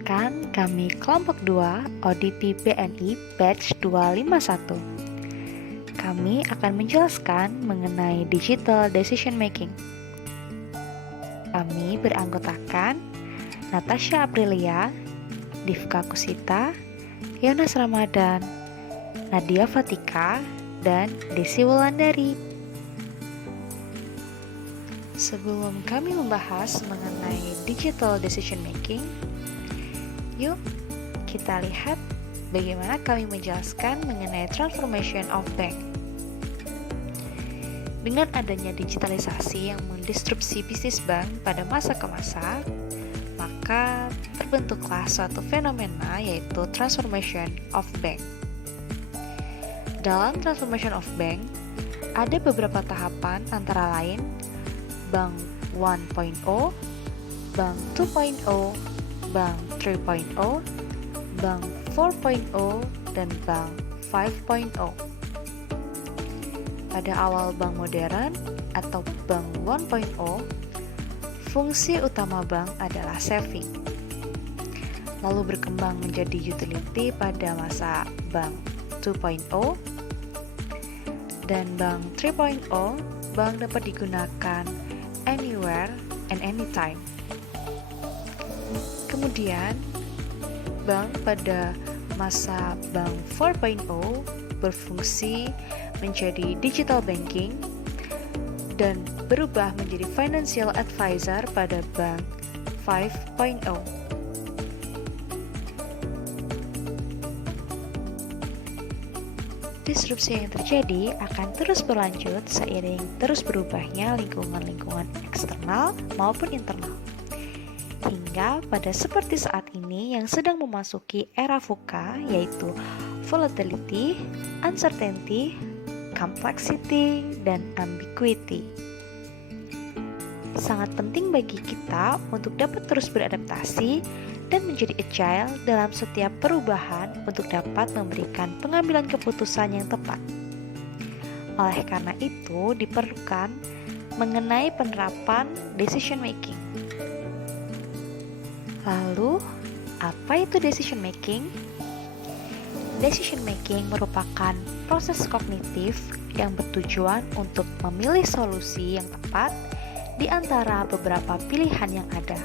Perkenalkan, kami kelompok 2 ODP BNI Batch 251. Kami akan menjelaskan mengenai Digital Decision Making. Kami beranggotakan Natasha Aprilia, Divka Kusita, Yonas Ramadan, Nadia Fatika, dan Desi Wulandari. Sebelum kami membahas mengenai Digital Decision Making, yuk kita lihat bagaimana kami menjelaskan mengenai Transformation of Bank. Dengan adanya digitalisasi yang mendisrupsi bisnis bank pada masa ke masa, maka terbentuklah suatu fenomena yaitu Transformation of Bank. Dalam Transformation of Bank, ada beberapa tahapan antara lain Bank 1.0, Bank 2.0, Bank 3.0, Bank 4.0, dan Bank 5.0. Pada awal bank modern atau Bank 1.0, fungsi utama bank adalah saving. Lalu berkembang menjadi utility pada masa Bank 2.0, dan Bank 3.0, bank dapat digunakan anywhere and anytime. Kemudian, bank pada masa Bank 4.0 berfungsi menjadi digital banking dan berubah menjadi financial advisor pada Bank 5.0. Disrupsi yang terjadi akan terus berlanjut seiring terus berubahnya lingkungan-lingkungan eksternal maupun internal. Hingga pada seperti saat ini yang sedang memasuki era VUCA, yaitu volatility, uncertainty, complexity, dan ambiguity. Sangat penting bagi kita untuk dapat terus beradaptasi dan menjadi agile dalam setiap perubahan untuk dapat memberikan pengambilan keputusan yang tepat. Oleh karena itu, diperlukan mengenai penerapan decision making. Lalu, apa itu decision making? Decision making merupakan proses kognitif yang bertujuan untuk memilih solusi yang tepat di antara beberapa pilihan yang ada.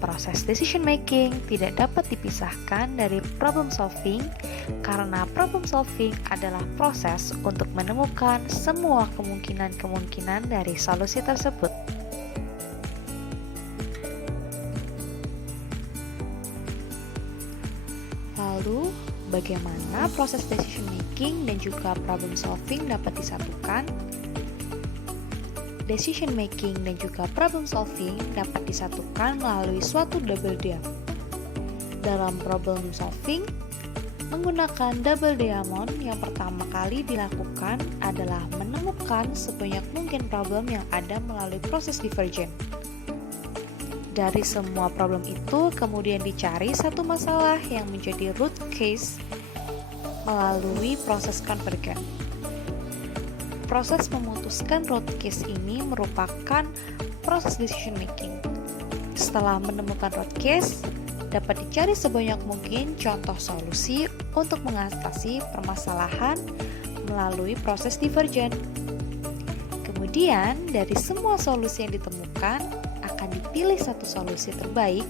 Proses decision making tidak dapat dipisahkan dari problem solving karena problem solving adalah proses untuk menemukan semua kemungkinan-kemungkinan dari solusi tersebut. Lalu, bagaimana proses decision making dan juga problem solving dapat disatukan? Decision making dan juga problem solving dapat disatukan melalui suatu double diamond. Dalam problem solving, menggunakan double diamond yang pertama kali dilakukan adalah menemukan sebanyak mungkin problem yang ada melalui proses divergent. Dari semua problem itu kemudian dicari satu masalah yang menjadi root case melalui proses convergent. Proses memutuskan root case ini merupakan proses decision making. Setelah menemukan root case, dapat dicari sebanyak mungkin contoh solusi untuk mengatasi permasalahan melalui proses divergent. Kemudian, dari semua solusi yang ditemukan, akan dipilih satu solusi terbaik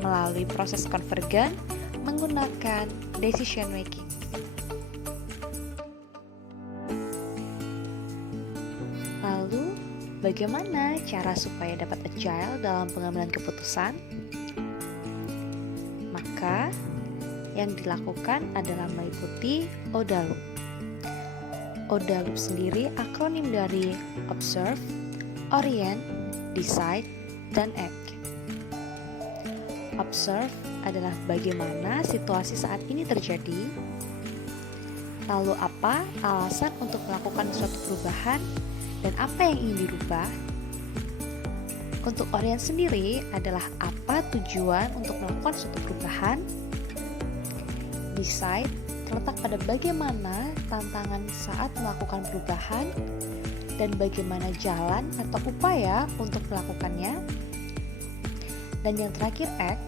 melalui proses convergent menggunakan decision making. Lalu, bagaimana cara supaya dapat agile dalam pengambilan keputusan? Maka, yang dilakukan adalah mengikuti OODA Loop. OODA Loop sendiri akronim dari Observe, Orient, Decide, dan Act. Observe adalah bagaimana situasi saat ini terjadi, lalu apa alasan untuk melakukan suatu perubahan, dan apa yang ingin dirubah. Untuk Orient sendiri adalah apa tujuan untuk melakukan suatu perubahan. Decide terletak pada bagaimana tantangan saat melakukan perubahan dan bagaimana jalan atau upaya untuk melakukannya. Dan yang terakhir, act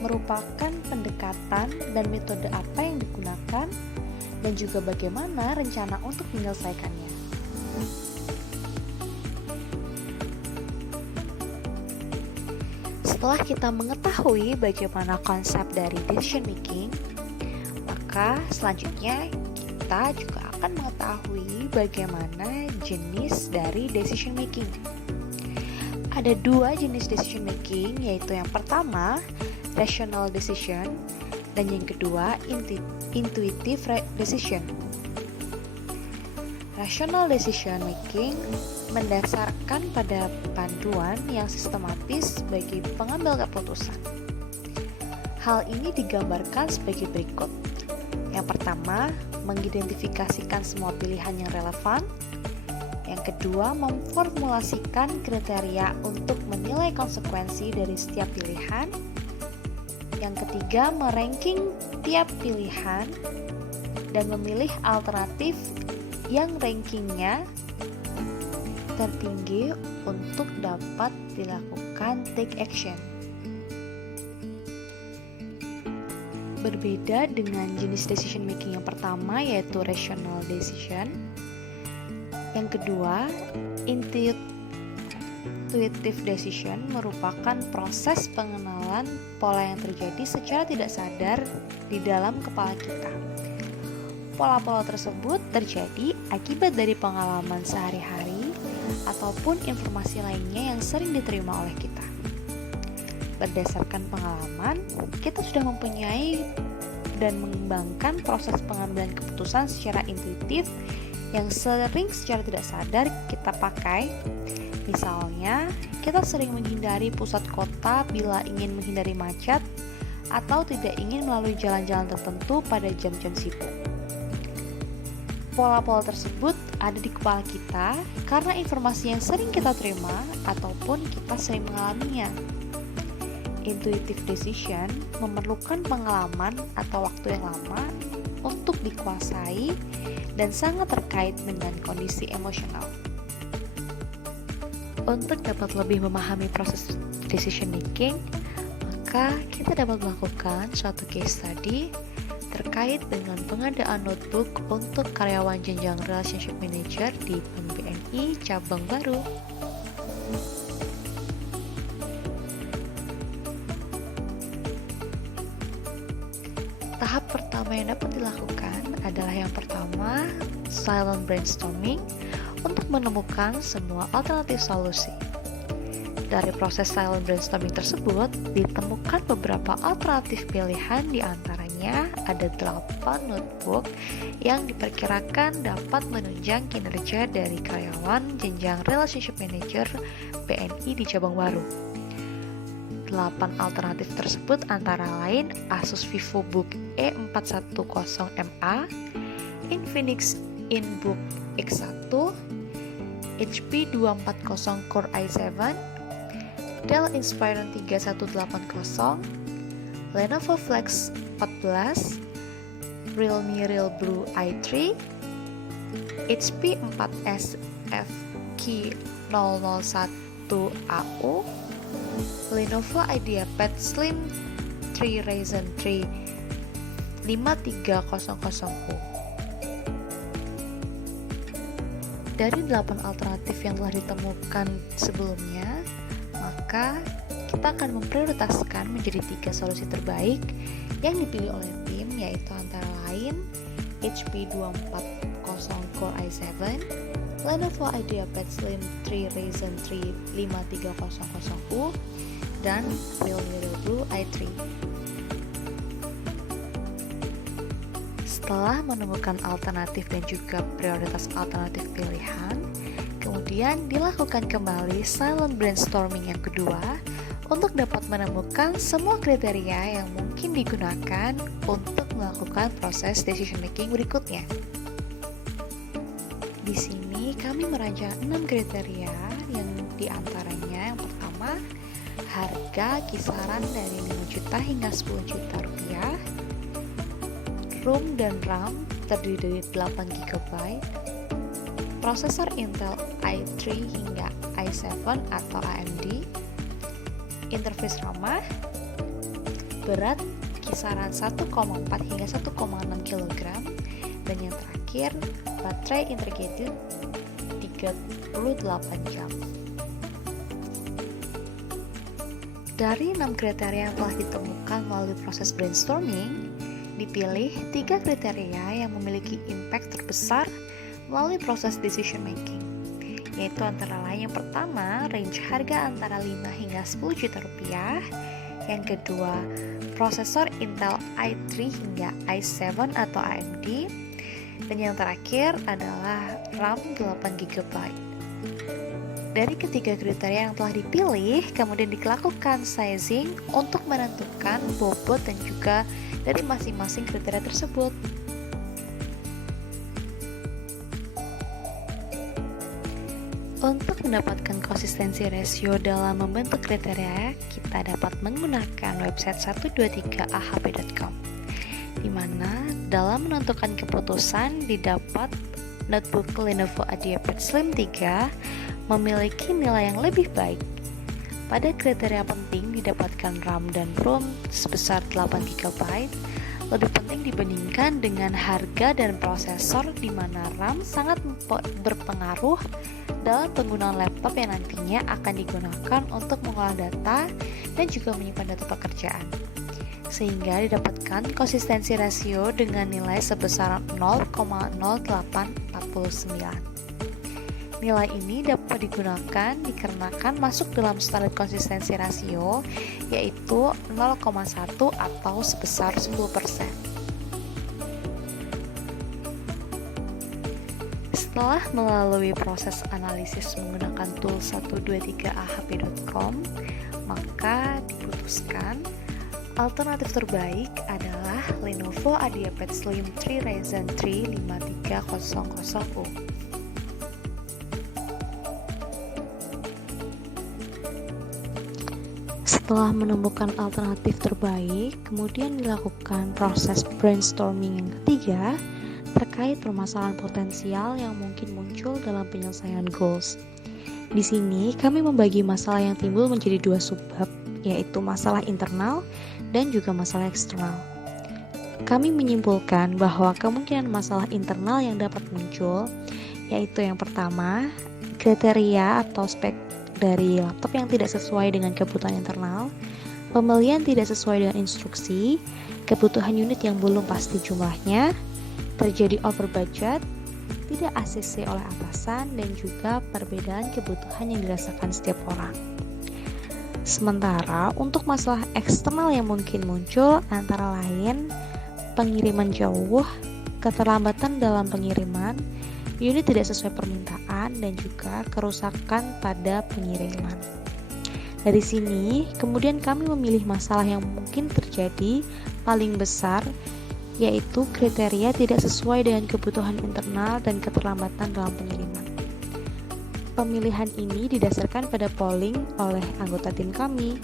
merupakan pendekatan dan metode apa yang digunakan, dan juga bagaimana rencana untuk menyelesaikannya. Setelah kita mengetahui bagaimana konsep dari decision making, maka selanjutnya kita juga akan mengetahui bagaimana jenis dari decision making. Ada dua jenis decision making, yaitu yang pertama rational decision dan yang kedua intuitive decision. Rational decision making mendasarkan pada panduan yang sistematis bagi pengambil keputusan. Hal ini digambarkan sebagai berikut. Yang pertama, mengidentifikasikan semua pilihan yang relevan. Yang kedua, memformulasikan kriteria untuk menilai konsekuensi dari setiap pilihan. Yang ketiga, meranking tiap pilihan dan memilih alternatif yang rankingnya tertinggi untuk dapat dilakukan take action. Berbeda dengan jenis decision making yang pertama, yaitu rational decision. Yang kedua, intuitive decision merupakan proses pengenalan pola yang terjadi secara tidak sadar di dalam kepala kita. Pola-pola tersebut terjadi akibat dari pengalaman sehari-hari ataupun informasi lainnya yang sering diterima oleh kita. Berdasarkan pengalaman, kita sudah mempunyai dan mengembangkan proses pengambilan keputusan secara intuitif yang sering secara tidak sadar kita pakai. Misalnya, kita sering menghindari pusat kota bila ingin menghindari macet atau tidak ingin melalui jalan-jalan tertentu pada jam-jam sibuk. Pola-pola tersebut ada di kepala kita karena informasi yang sering kita terima ataupun kita sering mengalaminya. Intuitive decision memerlukan pengalaman atau waktu yang lama untuk dikuasai dan sangat terkait dengan kondisi emosional. Untuk dapat lebih memahami proses decision making, maka kita dapat melakukan suatu case study terkait dengan pengadaan notebook untuk karyawan jenjang relationship manager di Bank BNI cabang baru. Tahap pertama yang dapat dilakukan adalah yang pertama, silent brainstorming untuk menemukan semua alternatif solusi. Dari proses silent brainstorming tersebut, ditemukan beberapa alternatif pilihan, di antaranya ada 8 notebook yang diperkirakan dapat menunjang kinerja dari karyawan jenjang relationship manager BNI di cabang baru. 8 alternatif tersebut antara lain Asus VivoBook E410MA, Infinix InBook X1, HP 240 Core i7, Dell Inspiron 3180, Lenovo Flex 14, Realme RealBlue i3, HP 4S FQ001AU, Lenovo IdeaPad Slim 3 Ryzen 3 5300U. Dari 8 alternatif yang telah ditemukan sebelumnya, maka kita akan memprioritaskan menjadi 3 solusi terbaik yang dipilih oleh tim, yaitu antara lain HP 240 Core i7, Lenovo IdeaPad Slim 3 Ryzen 3 5300U, dan Realme RealBlue i3. Setelah menemukan alternatif dan juga prioritas alternatif pilihan, kemudian dilakukan kembali silent brainstorming yang kedua untuk dapat menemukan semua kriteria yang mungkin digunakan untuk melakukan proses decision making berikutnya. Di sini kami merancang 6 kriteria, yang diantaranya yang pertama, harga kisaran dari 5 juta hingga 10 juta rupiah, ROM dan RAM terdiri dari 8 GB, prosesor Intel i3 hingga i7 atau AMD, interface ramah, berat kisaran 1,4 hingga 1,6 kg, dan yang terakhir baterai integrated 38 jam. Dari 6 kriteria yang telah ditemukan melalui proses brainstorming, dipilih 3 kriteria yang memiliki impact terbesar melalui proses decision making, yaitu antara lain yang pertama, range harga antara 5 hingga 10 juta rupiah, yang kedua, prosesor Intel i3 hingga i7 atau AMD, dan yang terakhir adalah RAM 8 GB. Dari ketiga kriteria yang telah dipilih, kemudian dilakukan sizing untuk menentukan bobot dan juga dari masing-masing kriteria tersebut. Untuk mendapatkan konsistensi rasio dalam membentuk kriteria, kita dapat menggunakan website 123ahp.com, di mana dalam menentukan keputusan didapat notebook Lenovo IdeaPad Slim 3 memiliki nilai yang lebih baik. Pada kriteria penting didapatkan RAM dan ROM sebesar 8 GB, lebih penting dibandingkan dengan harga dan prosesor, di mana RAM sangat berpengaruh dalam penggunaan laptop yang nantinya akan digunakan untuk mengolah data dan juga menyimpan data pekerjaan. Sehingga didapatkan konsistensi rasio dengan nilai sebesar 0,0849. Nilai ini dapat digunakan dikarenakan masuk dalam standar konsistensi rasio, yaitu 0,1 atau sebesar 10%. Setelah melalui proses analisis menggunakan tool 123ahp.com, maka diputuskan alternatif terbaik adalah Lenovo IdeaPad Slim 3 Ryzen 3 5300U. Setelah menemukan alternatif terbaik, kemudian dilakukan proses brainstorming yang ketiga terkait permasalahan potensial yang mungkin muncul dalam penyelesaian goals. Di sini kami membagi masalah yang timbul menjadi 2 subbab, yaitu masalah internal dan juga masalah eksternal. Kami menyimpulkan bahwa kemungkinan masalah internal yang dapat muncul yaitu yang pertama, kriteria atau spek dari laptop yang tidak sesuai dengan kebutuhan internal, pembelian tidak sesuai dengan instruksi, kebutuhan unit yang belum pasti jumlahnya, terjadi over budget, tidak ACC oleh atasan, dan juga perbedaan kebutuhan yang dirasakan setiap orang. Sementara untuk masalah eksternal yang mungkin muncul antara lain pengiriman jauh, keterlambatan dalam pengiriman, unit tidak sesuai permintaan, dan juga kerusakan pada pengiriman. Dari sini, kemudian kami memilih masalah yang mungkin terjadi paling besar, yaitu kriteria tidak sesuai dengan kebutuhan internal dan keterlambatan dalam pengiriman. Pemilihan ini didasarkan pada polling oleh anggota tim kami.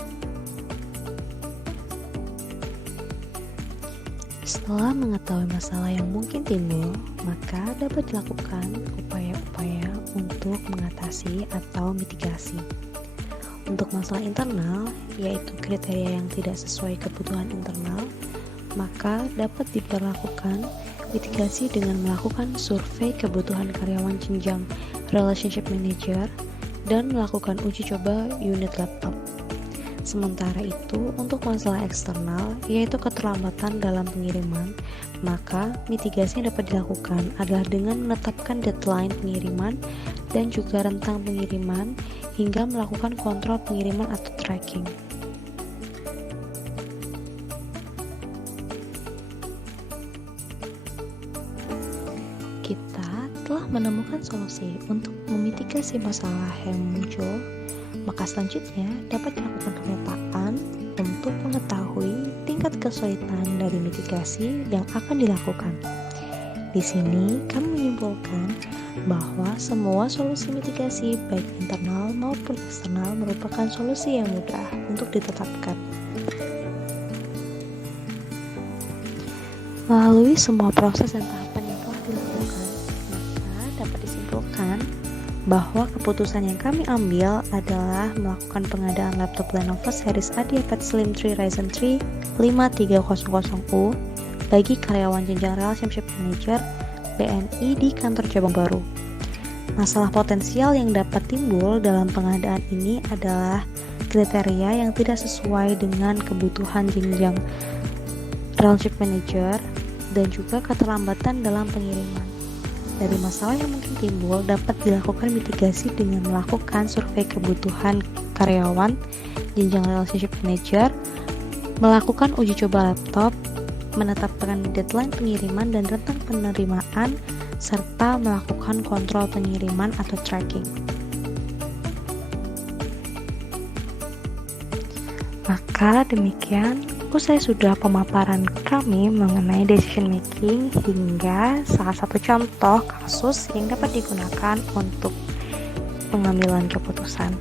Setelah mengetahui masalah yang mungkin timbul, maka dapat dilakukan upaya-upaya untuk mengatasi atau mitigasi. Untuk masalah internal, yaitu kriteria yang tidak sesuai kebutuhan internal, maka dapat diberlakukan mitigasi dengan melakukan survei kebutuhan karyawan jenjang relationship manager dan melakukan uji coba unit laptop. Sementara itu, untuk masalah eksternal, yaitu keterlambatan dalam pengiriman, maka mitigasi yang dapat dilakukan adalah dengan menetapkan deadline pengiriman dan juga rentang pengiriman hingga melakukan kontrol pengiriman atau tracking. Kita telah menemukan solusi untuk memitigasi masalah yang muncul, maka selanjutnya dapat dilakukan pemetaan untuk mengetahui tingkat kesulitan dari mitigasi yang akan dilakukan. Di sini kami menyimpulkan bahwa semua solusi mitigasi baik internal maupun eksternal merupakan solusi yang mudah untuk ditetapkan. Melalui semua proses dan tahapan yang telah dilakukan, maka dapat disimpulkan bahwa keputusan yang kami ambil adalah melakukan pengadaan laptop Lenovo series IdeaPad Slim 3 Ryzen 3 5300U bagi karyawan jenjang Relationship Manager BNI di kantor cabang baru. Masalah potensial yang dapat timbul dalam pengadaan ini adalah kriteria yang tidak sesuai dengan kebutuhan jenjang Relationship Manager dan juga keterlambatan dalam pengiriman. Dari masalah yang mungkin timbul dapat dilakukan mitigasi dengan melakukan survei kebutuhan karyawan jenjang Relationship Manager, melakukan uji coba laptop, menetapkan deadline pengiriman dan rentang penerimaan, serta melakukan kontrol pengiriman atau tracking. Maka demikian, usai sudah pemaparan kami mengenai decision making hingga salah satu contoh kasus yang dapat digunakan untuk pengambilan keputusan.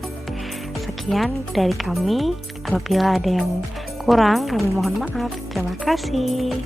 Sekian dari kami, apabila ada yang kurang kami mohon maaf. Terima kasih.